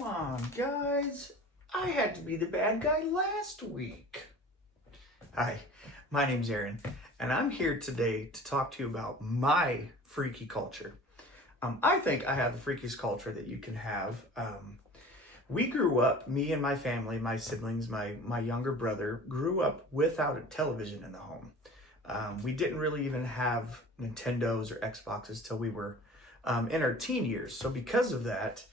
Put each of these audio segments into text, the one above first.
Come on, guys. I had to be the bad guy last week. Hi, my name's Aaron, and I'm here today to talk to you about my freaky culture. I think I have the freakiest culture that you can have. We grew up, me and my family, my siblings, my younger brother, grew up without a television in the home. We didn't really even have Nintendos or Xboxes till we were in our teen years. So because of that,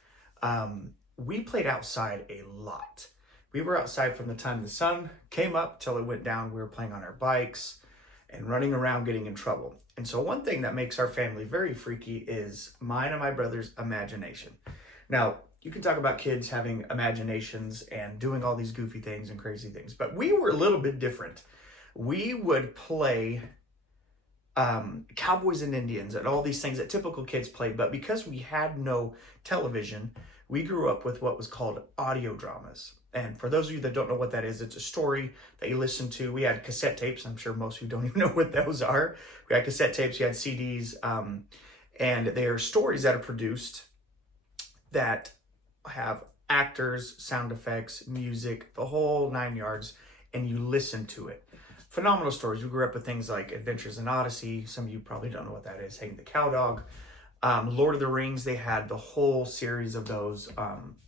we played outside a lot. We were outside from the time the sun came up till it went down. We were playing on our bikes and running around getting in trouble. And so one thing that makes our family very freaky is mine and my brother's imagination. Now, you can talk about kids having imaginations and doing all these goofy things and crazy things, but we were a little bit different. We would play Cowboys and Indians and all these things that typical kids played, but because we had no television, we grew up with what was called audio dramas. And for those of you that don't know what that is, it's a story that you listen to. We had cassette tapes. I'm sure most of you don't even know what those are. We had cassette tapes, you had CDs, and they are stories that are produced that have actors, sound effects, music, the whole 9 yards, and you listen to it. Phenomenal stories. We grew up with things like Adventures in Odyssey. Some of you probably don't know what that is. Hank the Cowdog. Lord of the Rings, they had the whole series of those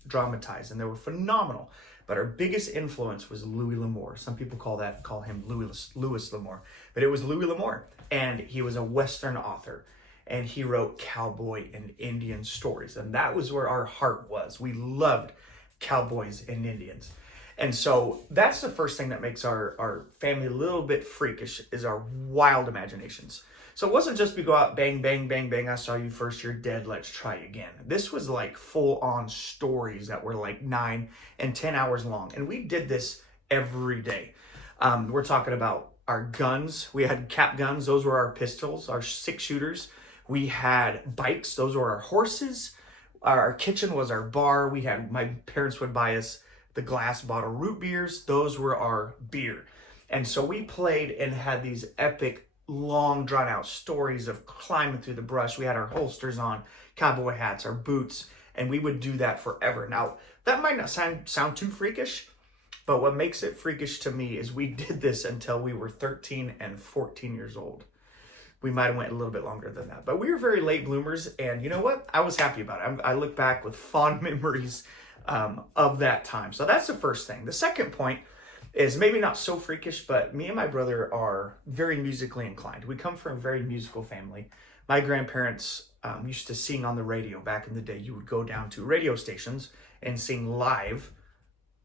dramatized, and they were phenomenal. But our biggest influence was Louis L'Amour. Some people call him Louis L'Amour, but it was Louis L'Amour, and he was a Western author, and he wrote cowboy and Indian stories, and that was where our heart was. We loved cowboys and Indians. And so that's the first thing that makes our family a little bit freakish is our wild imaginations. So it wasn't just we go out, bang, bang, bang, bang, I saw you first, you're dead, let's try again. This was like full-on stories that were like 9 and 10 hours long. And we did this every day. We're talking about our guns. We had cap guns. Those were our pistols, our 6-shooters. We had bikes. Those were our horses. Our kitchen was our bar. My parents would buy us the glass bottle root beers. Those were our beer. And so we played and had these epic, long drawn out stories of climbing through the brush. We had our holsters on, cowboy hats, our boots, and we would do that forever. Now, that might not sound too freakish, but what makes it freakish to me is we did this until we were 13 and 14 years old. We might have went a little bit longer than that, but we were very late bloomers, and you know what? I was happy about it. I look back with fond memories of that time. So that's the first thing. The second point is maybe not so freakish, but me and my brother are very musically inclined. We come from a very musical family. My grandparents used to sing on the radio back in the day. You would go down to radio stations and sing live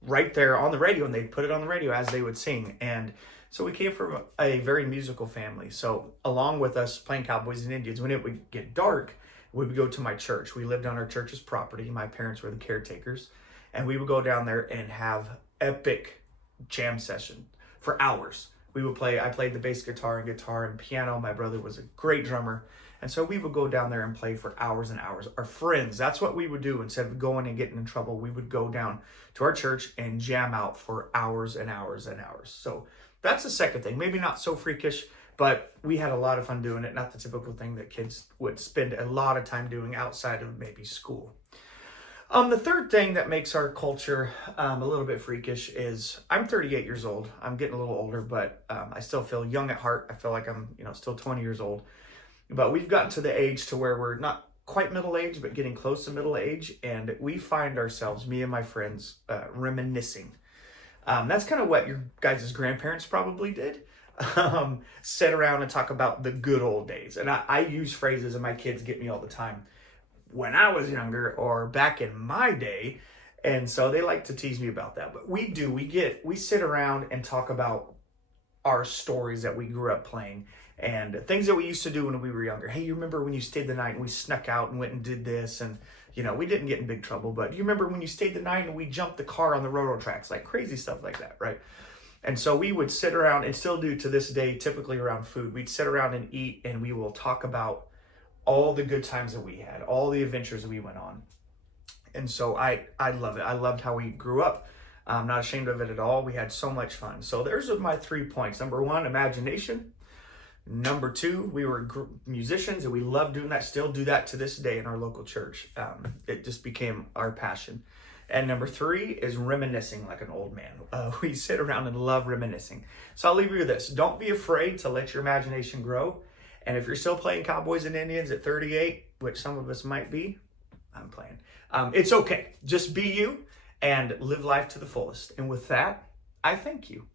right there on the radio, and they'd put it on the radio as they would sing. And so we came from a very musical family. So along with us playing Cowboys and Indians, when it would get dark, we would go to my church. We lived on our church's property. My parents were the caretakers. And we would go down there and have epic jam session for hours. I played the bass guitar and piano. My brother was a great drummer. And so we would go down there and play for hours and hours. Our friends, that's what we would do. Instead of going and getting in trouble, we would go down to our church and jam out for hours and hours and hours. So that's the second thing. Maybe not so freakish, but we had a lot of fun doing it. Not the typical thing that kids would spend a lot of time doing outside of maybe school. The third thing that makes our culture a little bit freakish is I'm 38 years old. I'm getting a little older, but I still feel young at heart. I feel like I'm still 20 years old. But we've gotten to the age to where we're not quite middle age, but getting close to middle age. And we find ourselves, me and my friends, reminiscing. That's kind of what your guys' grandparents probably did. Sit around and talk about the good old days. And I use phrases, and my kids get me all the time. When I was younger or back in my day. And so they like to tease me about that. But we sit around and talk about our stories that we grew up playing and things that we used to do when we were younger. Hey, you remember when you stayed the night and we snuck out and went and did this? And, we didn't get in big trouble, but you remember when you stayed the night and we jumped the car on the railroad tracks, like crazy stuff like that, right? And so we would sit around and still do to this day, typically around food. We'd sit around and eat, and we will talk about all the good times that we had, all the adventures that we went on. And so I love it. I loved how we grew up. I'm not ashamed of it at all. We had so much fun. So there's my 3 points. Number 1, imagination. Number 2, we were musicians, and we love doing that. Still do that to this day in our local church. It just became our passion. And number 3 is reminiscing like an old man. We sit around and love reminiscing. So I'll leave you with this. Don't be afraid to let your imagination grow. And if you're still playing Cowboys and Indians at 38, which some of us might be, I'm playing. It's okay. Just be you and live life to the fullest. And with that, I thank you.